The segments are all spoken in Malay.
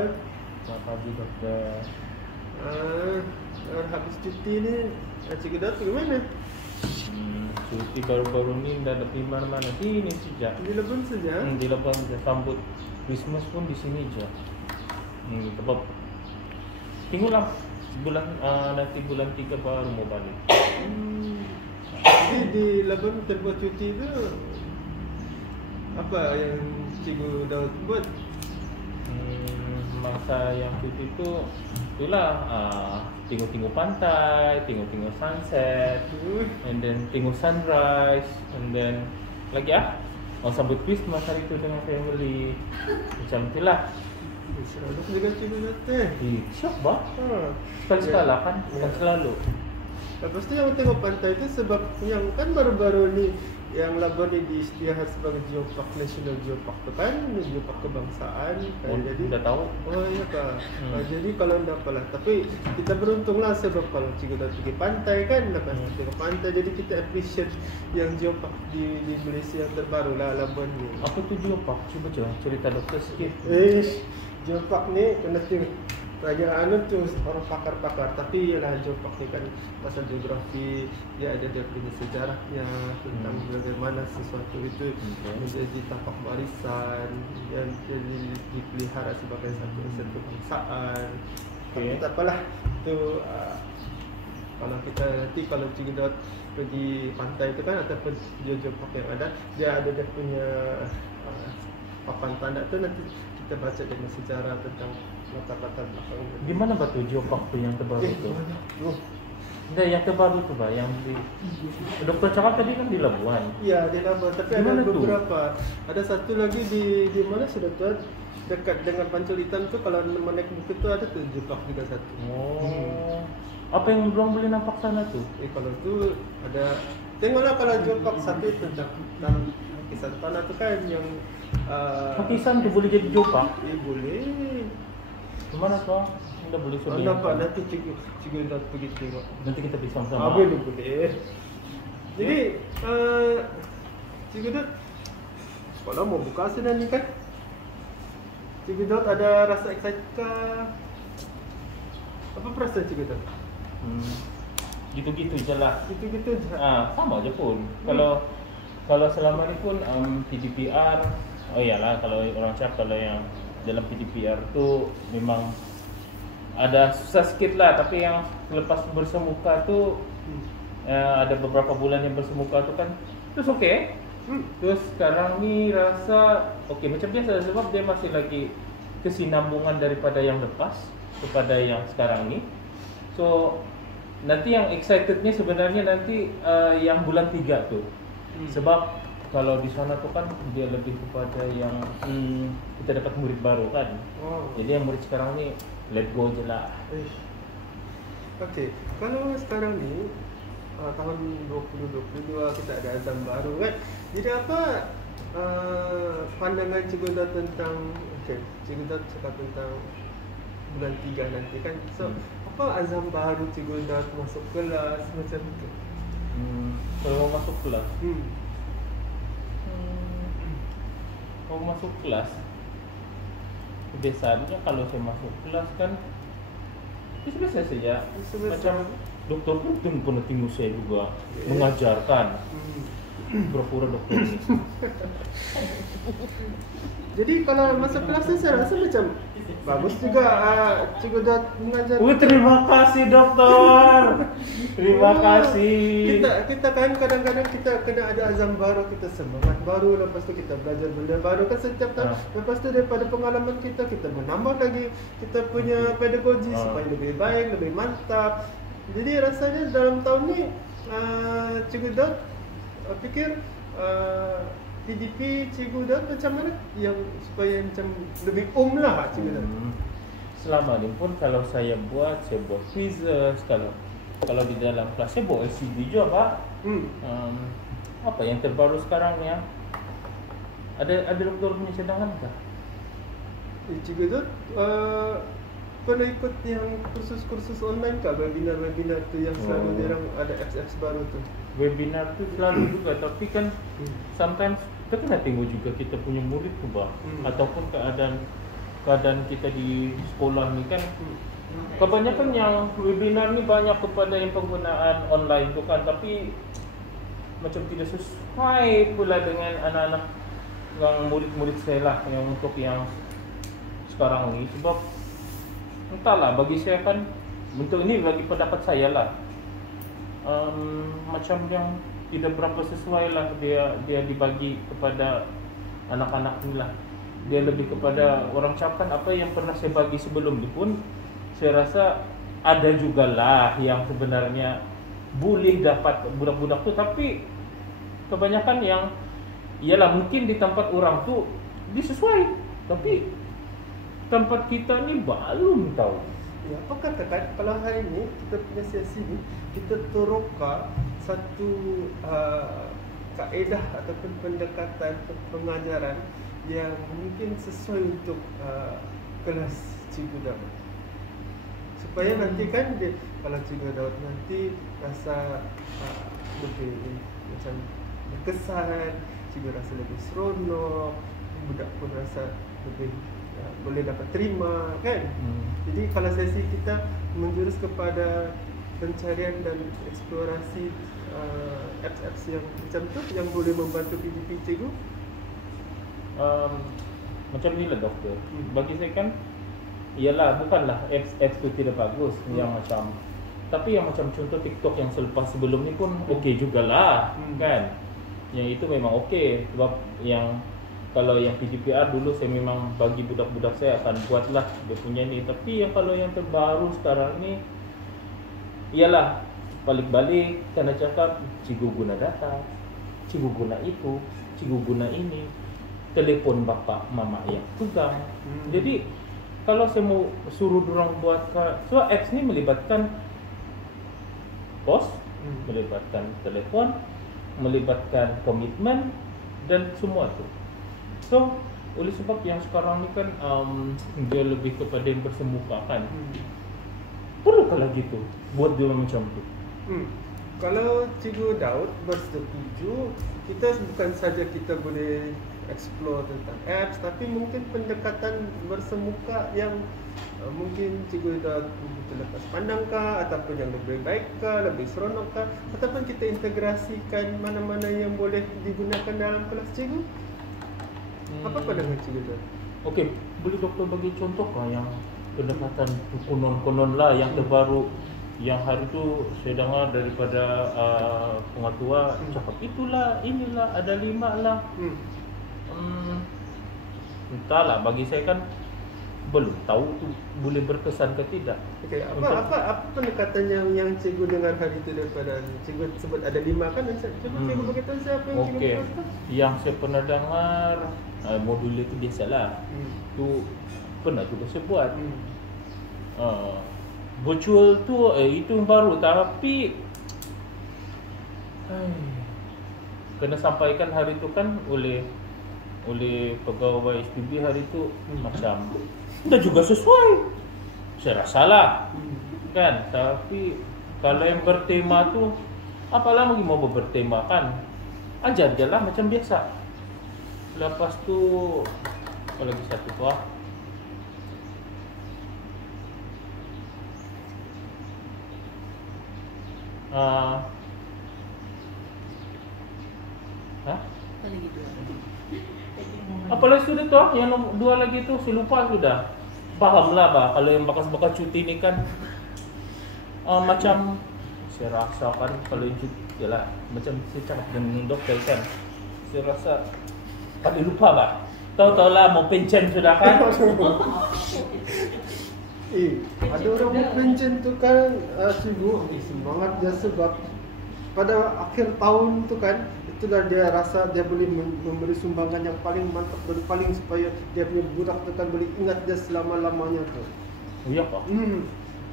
Selamat pagi dokter. Ah, habis cuti ni, Cikgu Datuk gimana? Cuti baru-baru ni dah lebih mana-mana sini sejak. Di Lebon saja. Di lepas sambut Christmas pun di sini je. Sebab tengoklah bulan nanti bulan 3 baru mau balik. Jadi di Lebon terbuat cuti tu apa yang Cikgu Datuk buat? Masa yang cuti tu itulah tengok-tengok pantai, tengok-tengok sunset, and then tengok sunrise, and then lagi mau sambut Christmas hari tu dengan family. Macam itulah. Selalu juga Cikgu Datuk. Siap bah? Sekali-sekala kan, bukan selalu. Lepas tu yang tengok pantai tu sebab yang kan baru-baru ni yang Lebon ni diisytiharkan sebagai Geopark National Geopark tu kan, Geopark kebangsaan kan. Jadi dah tahu. Oh iya Kak. Jadi kalau ndak apalah, tapi kita beruntunglah sebab kalau Cikgu dah pergi pantai kan, lepas tengok pantai, jadi kita appreciate yang Geopark di Malaysia yang terbaru lah, Lebon ni. Apa tu Geopark? Cuba cerita dokter sikit. Geopark ni kena tengok Raja tu orang pakar-pakar, tapi ialah Geopark ni kan pasal geografi, dia ada dia punya sejarahnya tentang bagaimana sesuatu itu menjadi tapak barisan yang jadi dipelihara sebagai satu kebangsaan. Tapi tak apalah tu, kalau kita nanti kalau Cikgu dah pergi pantai tu kan ataupun Geopark yang ada, dia ada dia punya papan tanda tu, nanti kita baca dengan sejarah tentang latar-latar belakang. Di mana batu Geopark tu yang terbaru tu? Enggak, yang terbaru tu bah, yang di dokter cakap tadi kan di Labuan. Ya, di Labuan, tapi ada beberapa. Ada satu lagi di mana sudah tu, dekat dengan Pancul Hitam tu, kalau naik bukit tu ada tu Geopark juga satu. Apa yang belum boleh nampak sana tu? Kalau tu ada, tengoklah kalau Geopark satu tentang kisah tanah tu kan yang Hakisan tu boleh jadi Geopark? Boleh. Mana tu? Anda boleh coba. Nampak nanti Cikgu dah pergi tengok. Nanti kita pergi sama-sama. Boleh. Jadi Cikgu Dot, sekolah mau buka sudah ni kan? Cikgu Dot ada rasa excited kah? Apa perasaan Cikgu Dot? Gitu-gitu je lah. Gitu-gitu je. Sama je pun. Kalau selama ni pun PDPR, oh iyalah kalau orang cakap kalau yang dalam PDPR tu memang ada susah sikit lah, tapi yang lepas bersemuka tu ada beberapa bulan yang bersemuka tu kan terus okey. Terus sekarang ni rasa okey macam biasa sebab dia masih lagi kesinambungan daripada yang lepas kepada yang sekarang ni. So nanti yang excitednya sebenarnya nanti yang bulan 3 tu. Sebab kalau di sana tu kan dia lebih kepada yang kita dapat murid baru kan. Jadi yang murid sekarang ni let go je lah. Okey, kalau sekarang ni tahun 2022 kita ada azam baru kan. Jadi apa pandangan Cikgu Dot tentang Cikgu Dot cakap tentang bulan 3 nanti kan. So apa azam baru Cikgu Dot masuk kelas macam tu? Kalau masuk kelas. Kalau masuk kelas, biasanya kalau saya masuk kelas kan biasa saja. Macam dokter pun pernah tengok saya juga mengajarkan. Pura-pura dokter ni. Jadi kalau masuk kelas saya rasa macam bagus juga Cikgu Dot mengajar. Terima kasih dokter. Terima kasih. Kita kan kadang-kadang kita kena ada azam baru, kita semangat baru, lepas tu kita belajar benda baru kan setiap tahun. Lepas tu daripada pengalaman kita menambah lagi kita punya pedagogi supaya lebih baik, lebih mantap. Jadi rasanya dalam tahun ni Cikgu Dot fikir PDP Cikgu Dot macam mana yang supaya macam lebih lah Cikgu Dot. Selama ni pun kalau saya buat quizzes, kalau di dalam kelas saya buat LCD juga Pak. Apa yang terbaru sekarang ni ada doktor punya cadangan kah? Cikgu Dot pernah ikut yang kursus-kursus online kah, webinar-webinar tu yang selalu diorang ada apps baru tu? Webinar tu selalu juga, tapi kan sometimes kita kena tengok juga kita punya murid tu bah, ataupun keadaan keadaan kita di sekolah ni kan, kebanyakan yang webinar ni banyak kepada yang penggunaan online tu kan, tapi macam tidak sesuai pula dengan anak-anak yang murid-murid saya lah, yang untuk yang sekarang ni. Sebab entahlah, bagi saya kan, untuk ini bagi pendapat saya lah, macam yang tidak berapa sesuai lah dia dibagi kepada anak-anak ni lah. Dia lebih kepada, orang cakap apa yang pernah saya bagi sebelum ni pun, saya rasa ada jugalah yang sebenarnya boleh dapat budak-budak tu, tapi kebanyakan yang ialah mungkin di tempat orang tu disesuai, tapi tempat kita ni belum tahu. Ya, apa katakan kalau hari ini kita punya sesi ni kita teroka satu kaedah ataupun pendekatan pengajaran yang mungkin sesuai untuk kelas Cikgu Daud, supaya nanti kan dia, kalau Cikgu Daud nanti rasa lebih macam berkesan, Cikgu rasa lebih seronok, budak pun rasa lebih boleh dapat terima kan. Jadi kalau sesi kita menjurus kepada pencarian dan eksplorasi apps-apps yang macam tu yang boleh membantu PDP Cikgu, macam ni lah doktor. Bagi saya kan, ialah bukanlah apps tu tidak bagus, yang macam, tapi yang macam contoh TikTok yang selepas sebelum ni pun okey jugalah kan. Yang itu memang okey, sebab yang kalau yang PDPR dulu saya memang bagi budak-budak saya akan buatlah dia punya ni. Tapi yang kalau yang terbaru sekarang ni, ialah balik-balik kena cakap cikgu guna data, cikgu guna itu, cikgu guna ini, telefon bapak mama yang pegang. Jadi kalau saya mau suruh dorang buat sebab apps ni melibatkan pos, melibatkan telefon, melibatkan komitmen dan semua tu. So oleh sebab yang sekarang ni kan dia lebih kepada yang bersemuka kan. Perlu kalau gitu buat dia macam tu. Kalau Cikgu Daud bersetuju, kita bukan saja kita boleh explore tentang apps, tapi mungkin pendekatan bersemuka yang mungkin Cikgu Daud terlepas pandangkah, ataupun yang lebih baikkah, lebih seronokkah, ataupun kita integrasikan mana-mana yang boleh digunakan dalam kelas Cikgu. Apa pandangan Cikgu Daud? Okey, boleh doktor bagi contoh kah yang pendekatan konon-konon lah yang terbaru, yang hari tu saya dengar daripada pengatua cakap itulah, inilah, ada 5 lah. Entahlah, bagi saya kan belum tahu tu boleh berkesan ke tidak. Okey, apa pendekatan yang Cikgu dengar hari itu daripada Cikgu sebut ada 5 kan? Cuba Cikgu beritahu saya apa yang Cikgu dengar tu. Yang saya pernah dengar modul itu biasalah. Tu pernah juga saya buat. Virtual tu itu yang baru, tapi kena sampaikan hari tu kan oleh pegawai SPB hari tu macam dah juga sesuai, saya rasa lah kan. Tapi kalau yang bertema tu, apalah lagi mau bertema kan, ajar je lah macam biasa. Lepas tu apa lagi satu tu apalagi sudah tu yang 2 lagi tu saya lupa sudah. Faham lah bah, kalau yang bakas-bakas cuti ni kan macam saya rasa kan kalau yang cuti yalah, macam saya cakap dengan doktor kan, saya rasa pada lupa bah. Tahu-tahu lah mau pencen sudah kan. Ada orang mau pencen tu kan Cikgu semangat dia, sebab pada akhir tahun tu kan, itulah dia rasa dia boleh memberi sumbangan yang paling mantap, paling supaya dia punya budak tu kan boleh ingat dia selama-lamanya tu. Oh ya Pak?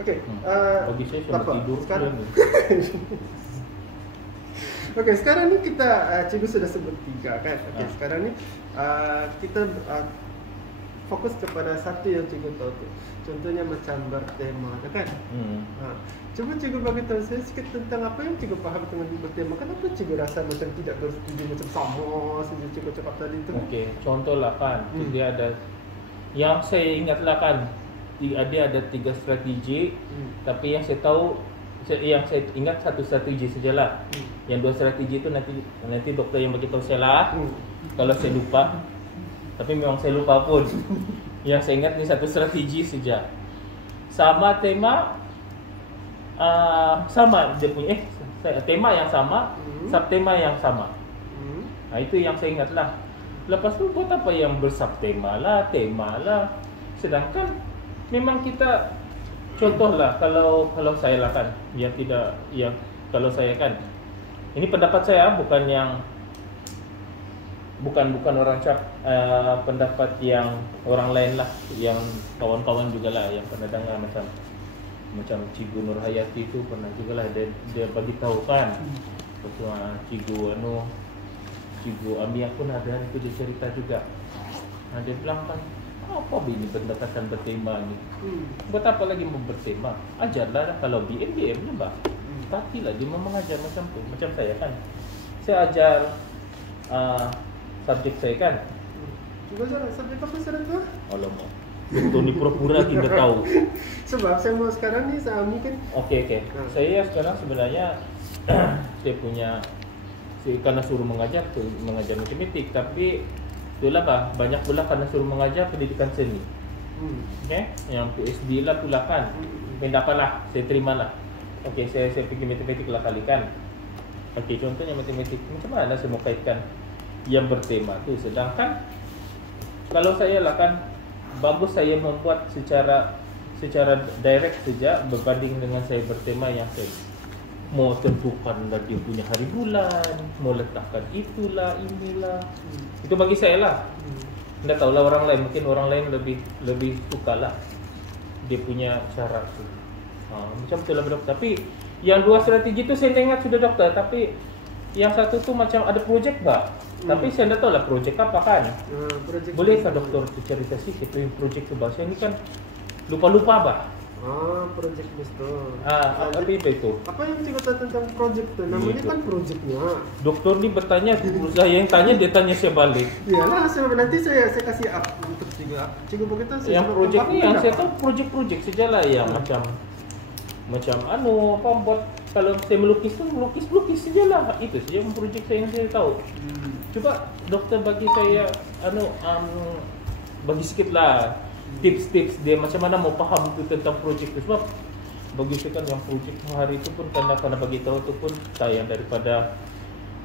Okey. Bagi saya sudah tidur sekarang. Okey, sekarang ni kita Cikgu sudah sebut 3 kan. Okey, sekarang ni kita fokus kepada satu yang Cikgu tahu tu. Contohnya macam bertema tu kan. Cuba Cikgu bagi tahu saya sikit tentang apa yang Cikgu faham dengan bertema. Kenapa Cikgu rasa macam tidak bersetuju macam sama saja Cikgu cakap tadi tu? Okey, contohlah kan dia ada Yang saya ingatlah kan, dia ada 3 strategi, tapi yang saya tahu, yang saya ingat satu strategi sajalah. Yang 2 strategi itu nanti dokter yang beritahu saya lah. Kalau saya lupa, tapi memang saya lupa pun. Yang saya ingat ni satu strategi saja. Sama tema, sama dia punya tema yang sama, subtema yang sama. Nah, itu yang saya ingat lah. Lepas tu buat apa yang bersubtema lah, tema lah. Sedangkan memang kita, contohlah kalau saya lah kan, yang tidak, yang kalau saya kan, ini pendapat saya, bukan orang cap, pendapat yang orang lain lah, yang kawan-kawan juga lah yang pernah dengar, macam Cikgu Nur Hayati itu pernah juga lah dia bagi tahu kan, Cikgu Amiyah pun ada itu dia cerita juga. Nah, dia bilang kan, apa ini pendekatan bertema ni? Buat apa lagi mau bertema? Ajarlah kalau BM je bah. Partilah dia mau mengajar macam tu. Macam saya kan, saya ajar subjek saya kan. Cuba jangan subjek apa sekarang tu? Alamak, betul ni pura-pura tidak tahu. Sebab saya mau sekarang ni saya mungkin. Okey. Saya sekarang sebenarnya saya punya, karena suruh mengajar matematik, tapi itulah bah, banyak pula karena suruh mengajar pendidikan seni. Okay? Yang PhD lah pula kan. Pendapatlah, saya terimalah. Okey, saya pergi matematik lah kali kan. Okey, contohnya matematik, macam mana saya mau kaitkan yang bertema tu? Sedangkan kalau saya lah kan, bagus saya membuat secara direct saja berbanding dengan saya bertema yang saya mau tentukanlah dia punya hari bulan, mau letakkan itulah, inilah. Itu bagi saya lah. Tidak tahulah orang lain, mungkin orang lain lebih suka lah dia punya cara tu. Macam itulah dokter. Tapi yang 2 strategi tu saya ingat sudah dokter, tapi yang satu tu macam ada projek bah. Tapi saya tidak tahu lah projek apa kan. Bolehkah dokter cerita sikit tu yang projek tu bah? Saya ni kan lupa-lupa bah. Projek Mister. Tapi apa itu? Apa yang cerita tentang projek tu? Namanya kan projeknya. Doktor ni bertanya, saya yang tanya, dia tanya saya balik. Iyalah, nanti saya kasih up untuk cikgu begitu. Yang projek ni yang saya tahu projek sajalah yang macam apa buat, kalau saya melukis tu melukis sajalah. Itu saja projek saya yang saya tahu. Coba doktor bagi saya bagi sikitlah tips-tips dia macam mana mau faham tu tentang projek tu. Sebab bagi saya kan yang projek hari itu pun karena bagi tahu tu pun saya daripada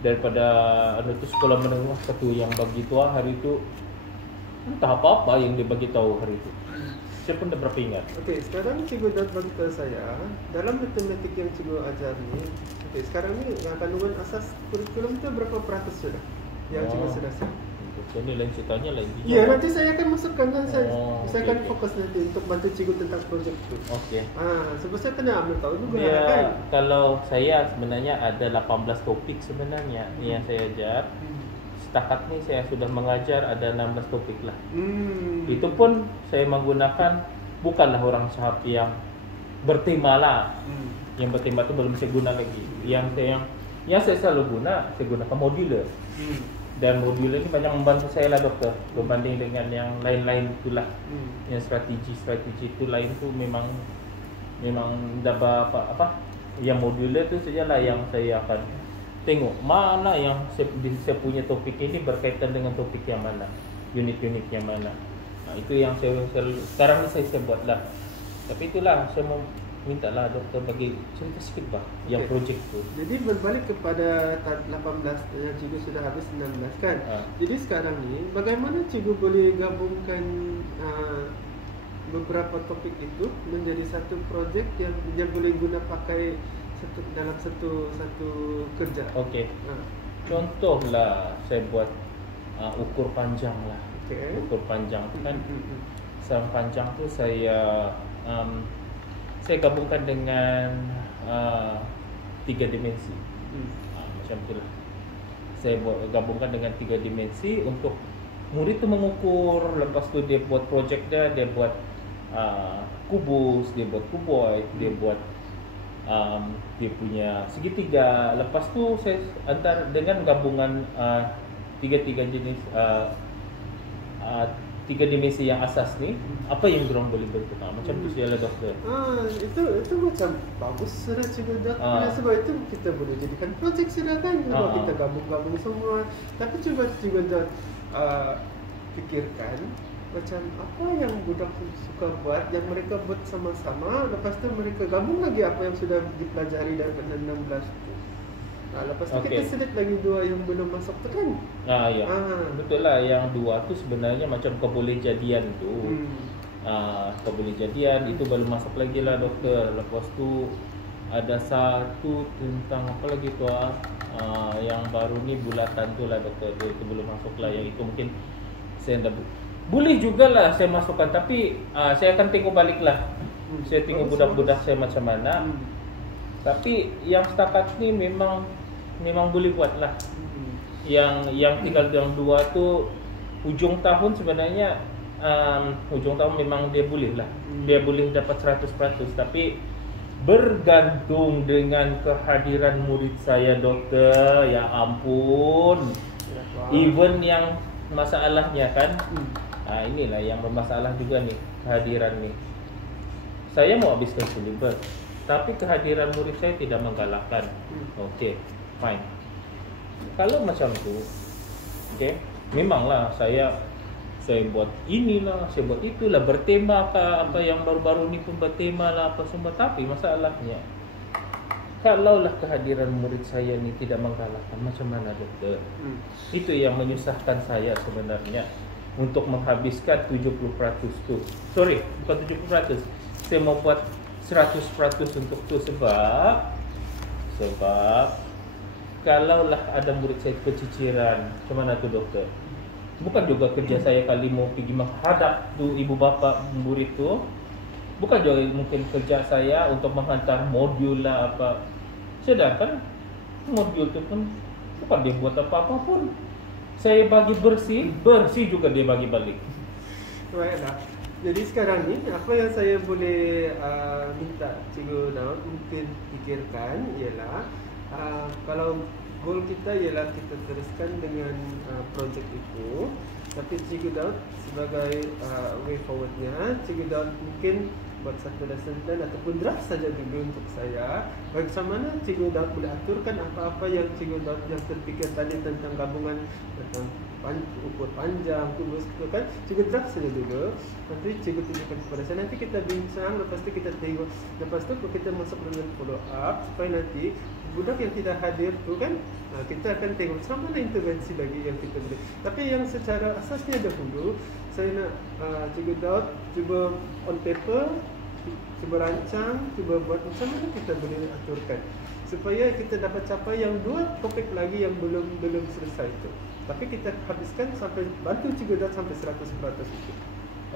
tu sekolah menengah satu yang bagi tahu hari itu entah apa yang dia bagi tahu hari itu. Saya pun dah berapa ingat. Okey, sekarang cikgu dah bagi tahu saya dalam matematik yang cikgu ajar ni. Okey, sekarang ni yang kandungan asas kurikulum tu berapa peratus sudah yang cikgu sudah siap? Ini lain ceritanya lain. Ya, nanti saya akan masukkan dan saya akan fokus nanti untuk bantu cikgu tentang projek itu. Okey. Sebab saya kena ambil tahu juga kan. Kalau saya sebenarnya ada 18 topik sebenarnya yang saya ajar. Setakat ni saya sudah mengajar ada 16 topik lah. Itu pun saya menggunakan bukanlah orang sahab yang bertema lah. Yang bertema tu belum saya guna lagi. Yang saya selalu guna, saya gunakan modular. Dan modular ni banyak membantu saya lah doktor berbanding dengan yang lain-lain itulah. Yang strategi itu lain tu memang dah apa yang modular tu sajalah yang saya akan tengok mana yang saya punya topik ini berkaitan dengan topik yang mana, unit-unit yang mana. Itu yang saya sekarang ni saya buat lah. Tapi itulah saya mau minta lah doktor bagi cerita sikit bah yang projek tu. Jadi berbalik kepada 18 yang cikgu sudah habis 19 kan. Jadi sekarang ni bagaimana cikgu boleh gabungkan beberapa topik itu menjadi satu projek yang boleh guna pakai dalam satu kerja. Okey. Contohlah saya buat ukur panjang lah. Ukur panjang tu kan. Sang panjang tu saya gabungkan dengan 3 dimensi. Macam itulah. Saya gabungkan dengan 3 dimensi untuk murid tu mengukur. Lepas tu dia buat projek dia buat kubus, dia buat kuboid, dia buat dia punya segitiga. Lepas tu saya antar dengan gabungan tiga jenis tiga dimensi yang asas nih, apa yang dorang boleh bertukar? Macam tu sajalah doktor. Itu macam bagus sudah juga dokter. Sebab itu kita boleh jadikan projek sudah kan. Kalau kita gabung-gabung semua. Tapi cuba juga fikirkan macam apa yang budak suka buat, yang mereka buat sama-sama. Lepas tu mereka gabung lagi apa yang sudah dipelajari daripada 16 tu. Lepas tu kita select lagi 2 yang belum masuk tu kan. Ya. Betul lah, yang 2 tu sebenarnya macam kebolehjadian tu. Kebolehjadian itu baru masuk lagi lah doktor. Lepas tu ada satu tentang apa lagi tu yang baru ni bulatan tu lah doktor. Itu belum masuk lah. Yang itu mungkin saya dah boleh jugalah saya masukkan, tapi saya akan tengok balik lah. Saya tengok budak-budak saya macam mana. Tapi yang setakat ni memang boleh buat lah. Yang tinggal yang 2 tu hujung tahun sebenarnya hujung tahun memang dia boleh lah. Dia boleh dapat 100%, tapi bergantung dengan kehadiran murid saya doktor. Ya ampun. Even yang masalahnya kan, inilah yang bermasalah juga nih, kehadiran nih. Saya mau habiskan syllabus, tapi kehadiran murid saya tidak menggalakkan. Okey, fine. Kalau macam tu, memanglah saya buat inilah, saya buat itulah, bertema apa yang baru-baru ni pun bertema lah apa semua. Tapi masalahnya, kalaulah kehadiran murid saya ni tidak menggalakkan, macam mana doktor? Itu yang menyusahkan saya sebenarnya untuk menghabiskan 70% tu. Sorry, bukan 70%. Saya mau buat 100% untuk tu sebab kalaulah ada murid saya keciciran, macam mana tu doktor? Bukan juga kerja saya kali mau pergi menghadap tu ibu bapa murid tu. Bukan juga mungkin kerja saya untuk menghantar modul lah apa. Sedangkan modul tu pun bukan dia buat apa-apa pun. Saya bagi bersih juga dia bagi balik. Baiklah. Jadi sekarang ni apa yang saya boleh minta Cikgu Daud mungkin fikirkan ialah kalau goal kita ialah kita teruskan dengan projek itu, tapi Cikgu Daud sebagai way forwardnya, Cikgu Daud mungkin buat satu lesson plan ataupun draft saja dulu untuk saya. Bagaimana Cikgu Daud boleh aturkan apa-apa yang Cikgu Daud yang terfikir tadi tentang gabungan, tentang ukur panjang, kubus itu kan, Cikgu draft saja dulu. Nanti Cikgu tunjukkan kepada saya. Nanti kita bincang, lepas tu kita tengok. Lepas tu kita masuk dengan follow up supaya nanti budak yang tidak hadir tu kan, kita akan tengok sama mana intervensi lagi yang kita boleh. Tapi yang secara asasnya dahulu, saya nak Cikgu Daud cuba on paper, cuba rancang, cuba buat macam mana kita boleh aturkan supaya kita dapat capai yang 2 topik lagi yang belum selesai itu. Tapi kita habiskan sampai bantu Cikgu Daud sampai 100% itu.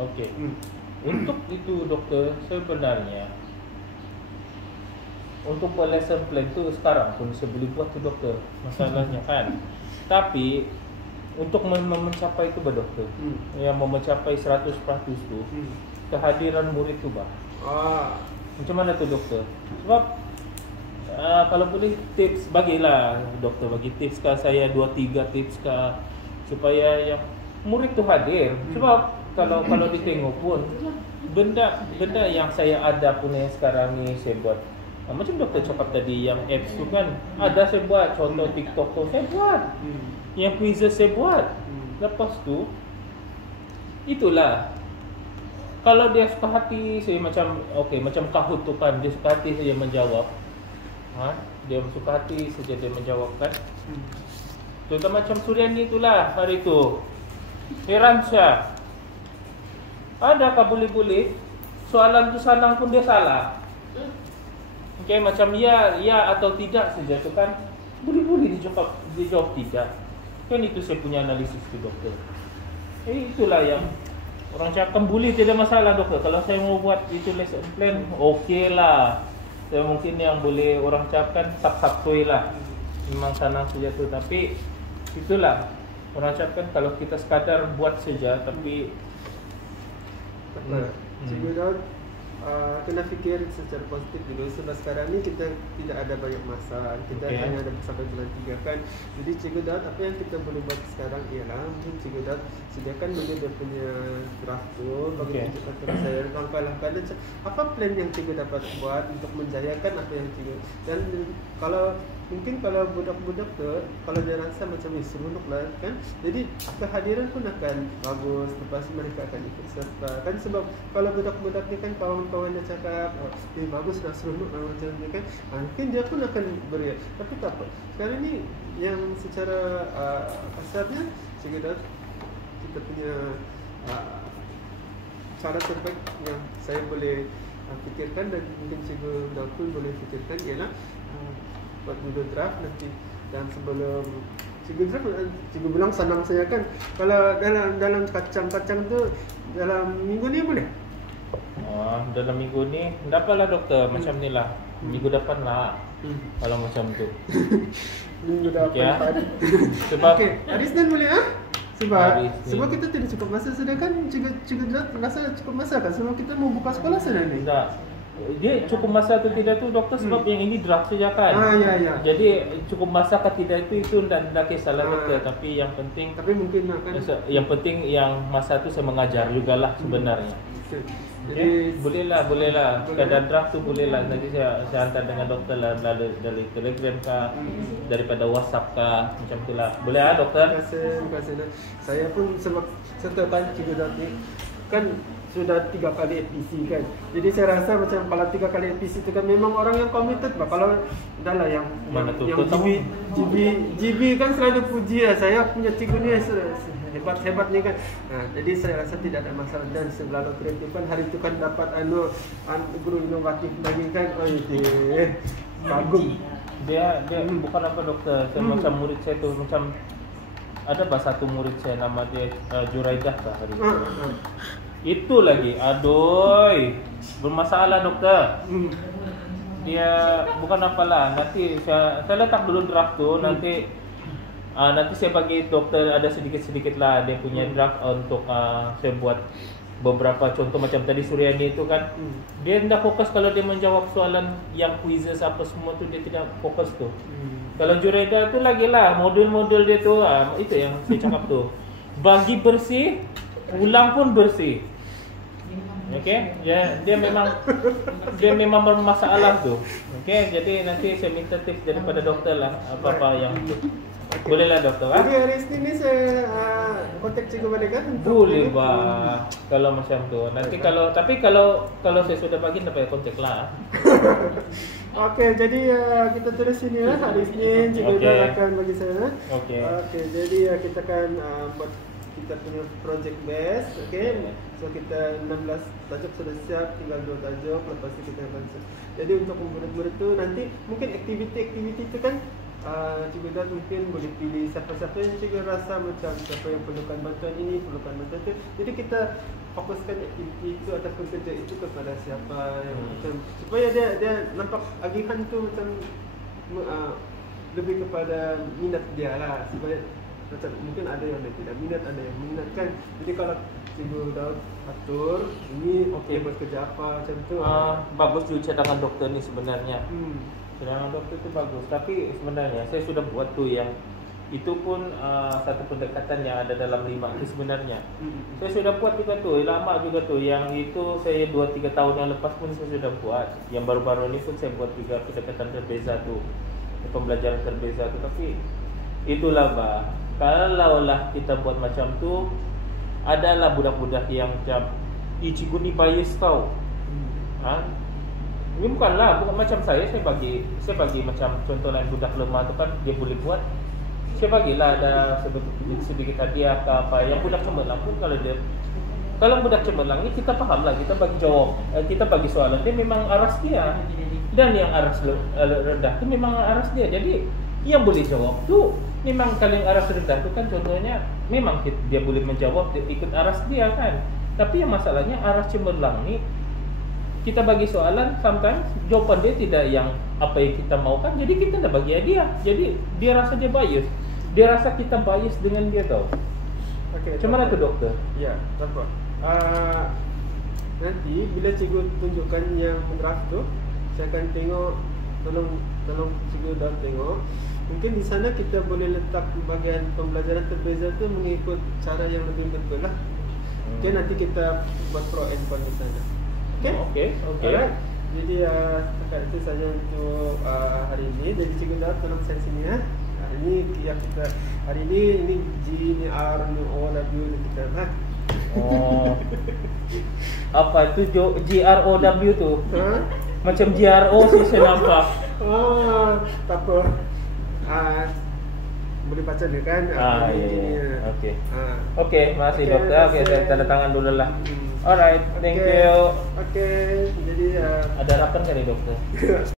Okey. Untuk itu doktor, sebenarnya untuk lesson plan tu sekarang pun saya boleh buat tu doktor. Masalahnya kan. Tapi untuk mencapai itu doktor, yang mau mencapai 100% tu, kehadiran murid tu macam mana tu doktor? Sebab kalau boleh tips bagilah doktor, bagi tips ke saya 2-3 tips ke supaya yang murid tu hadir. Sebab kalau ditengok pun benda yang saya ada pun yang sekarang ni saya buat. Macam doktor cakap tadi yang apps tu kan, ada saya buat, contoh TikTok tu saya buat, yang quizzes saya buat. Lepas tu itulah, kalau dia suka hati saya macam macam Kahoot tu kan, dia suka hati saya menjawab. Dia suka hati saja dia menjawab kan. Contoh macam Suryani itulah hari tu, Heransyah, adakah boleh soalan tu sanang pun dia salah. Macam ya atau tidak saja tu kan, boleh dijawab tidak. Kan itu saya punya analisis tu doktor. Itulah yang orang cakap boleh, tidak masalah doktor. Kalau saya mau buat itu lesson plan, okey lah. Saya mungkin yang boleh orang cakapkan sap-saptoi lah. Memang sanang saja tu, tapi itulah orang cakapkan kalau kita sekadar buat saja tapi Cikgu Daud kena fikir secara positif dulu. Sebab sekarang ni kita tidak ada banyak masa, kita hanya ada sampai bulan 3 kan. Jadi Cikgu Daud, apa yang kita boleh buat sekarang ialah mungkin Cikgu Daud sediakan dulu dia punya draft tu, bagi tunjukkan kepada saya langkah-langkah dan apa plan yang Cikgu dapat buat untuk menjayakan apa yang Cikgu. Dan kalau mungkin kalau budak-budak tu, kalau dia rasa macam ni seronok lah kan, jadi kehadiran pun akan bagus, lepas mereka akan ikut serta kan. Sebab kalau budak-budak ni kan kawan-kawan dia cakap bagus lah, seronok lah macam ni kan, mungkin dia pun akan beri. Tapi tak apa, sekarang ni yang secara kasarnya Cikgu Daud, kita punya cara terbaik yang saya boleh fikirkan dan mungkin Cikgu Daud pun boleh fikirkan ialah buat dulu draft nanti. Dan sebelum Cikgu draft, Cikgu bilang senang saya kan, kalau dalam kacang-kacang tu dalam minggu ni boleh? Dalam minggu ni dapatlah doktor, macam ni lah. Minggu depan lah. Kalau macam tu. Minggu depan. Sebab hari Senin boleh sebab kita tidak cukup masa. Sedangkan Cikgu Daud rasa cukup masa kan, sebab kita mau buka sekolah Senin ni. Tak. Dia cukup masa atau tidak tu doktor, sebab yang ini draft saja kan. Ya. Jadi cukup masa atau tidak itu tidak kisahlah doktor. Tapi yang penting, mungkin kan, yang penting yang masa tu saya mengajar jugalah sebenarnya. Jadi bolehlah. Kadang draft tu bolehlah. Nanti saya hantar dengan doktor lah, dari Telegram kah, daripada WhatsApp kah, macam itulah. Boleh doktor? Terima kasih. Saya pun sebab serta kan Cikgu Daud ni kan sudah 3 kali FPC kan. Jadi saya rasa macam kalau 3 kali FPC itu kan memang orang yang committed. Kalau dah lah yang GB kan selalu puji lah, saya punya cikgu ni hebat ni kan. Jadi saya rasa tidak ada masalah. Dan sebelah kreatif kan hari itu kan dapat guru inovatif lagi kan. Kagum. Dia bukan apa doktor. Saya macam murid saya tu, macam ada satu murid saya nama dia Juraidah lah hari itu. Itu lagi, aduh, bermasalah doktor. Dia bukan apalah. Nanti saya letak dulu draft tu. Nanti saya bagi doktor ada sedikit lah dia punya draft untuk saya buat beberapa contoh macam tadi Suryani itu kan. Dia tidak fokus kalau dia menjawab soalan yang quizzes apa semua tu, dia tidak fokus tu. Kalau Jureda tu lagi lah, modul-modul dia tu itu yang saya cakap tu. Bagi bersih, ulang pun bersih. Okey, dia memang bermasalah tu. Okey, jadi nanti saya minta tips daripada doktor lah apa-apa yang tu. Bolehlah doktor. Jadi hari ini saya kontak cikgu balik kan? Boleh bah. Kalau macam tu. Nanti kalau saya sudah bagi dapat kontak lah. Okey, jadi kita terus sini lah hari Senin cikgu akan bagi saya. Okey, jadi kita akan buat kita punya project base, okey. So kita 16 tajuk sudah siap, tinggal 2 tajuk, lepas itu kita akan jadi untuk murid-murid tu nanti mungkin aktiviti itu kan Cikgu Daud mungkin boleh pilih siapa-siapa yang cikgu rasa macam siapa yang perlukan bantuan ini, perlukan bantuan itu. Jadi kita fokuskan aktiviti itu ataupun kerja itu kepada siapa yang macam supaya dia nampak agihan tu macam lebih kepada minat dia lah. Supaya macam mungkin ada yang tidak minat, ada yang minat kan. Jadi kalau Cikgu Daud atur ini buat kerja apa macam tu. Bagus juga cadangan doktor ni sebenarnya. Cadangan doktor tu bagus. Tapi sebenarnya saya sudah buat tu yang itu pun satu pendekatan yang ada dalam 5 itu sebenarnya. Saya sudah buat juga tu, lama juga tu. Yang itu saya 2-3 tahun yang lepas pun saya sudah buat. Yang baru-baru ni pun saya buat juga pendekatan terbeza tu, pembelajaran terbeza tu. Tapi itulah bah. Kalaulah kita buat macam tu, adalah budak-budak yang macam cikgu ni bias tau. Ini bukan macam saya bagi macam contoh lain budak lemah tu kan dia boleh buat. Saya bagilah ada sedikit hadiah ke apa. Yang budak cemerlang pun kalau budak cemerlang ni kita faham lah, kita bagi jawab, kita bagi soalan dia memang aras dia. Dan yang aras rendah tu memang aras dia. Jadi yang boleh jawab tu memang kalau yang aras rendah tu kan contohnya memang dia boleh menjawab dia ikut aras dia kan. Tapi yang masalahnya aras cemerlang ni kita bagi soalan sometimes jawapan dia tidak yang apa yang kita maukan, jadi kita tidak bagi hadiah. Jadi dia rasa dia bias. Dia rasa kita bias dengan dia tau. Macam mana tu doktor? Ya, nampak. Nanti bila cikgu tunjukkan yang graf tu, saya akan tengok, tolong cikgu dah tengok. Mungkin di sana kita boleh letak bahagian pembelajaran terbeza tu mengikut cara yang lebih betul lah. Okay, nanti kita buat pro and con di sana. Okay? Okey. Alright. Jadi setakat itu saja untuk hari ini. Jadi cikgu dah tolong saya sini ya. Ini yang kita hari ini G ni R ni O W ni kita lah. Oh. Apa itu GROW tu? Ha? Macam GRO sih saya nampak. Oh, tak apa. Boleh baca dia kan? Ya. Okey. Ah. Okey, makasih Okey, doktor. Okey, terima saya kasih. tanda tangan dulu lah. Hmm. Alright, thank you. Okay. Jadi Ada harapan kali doktor?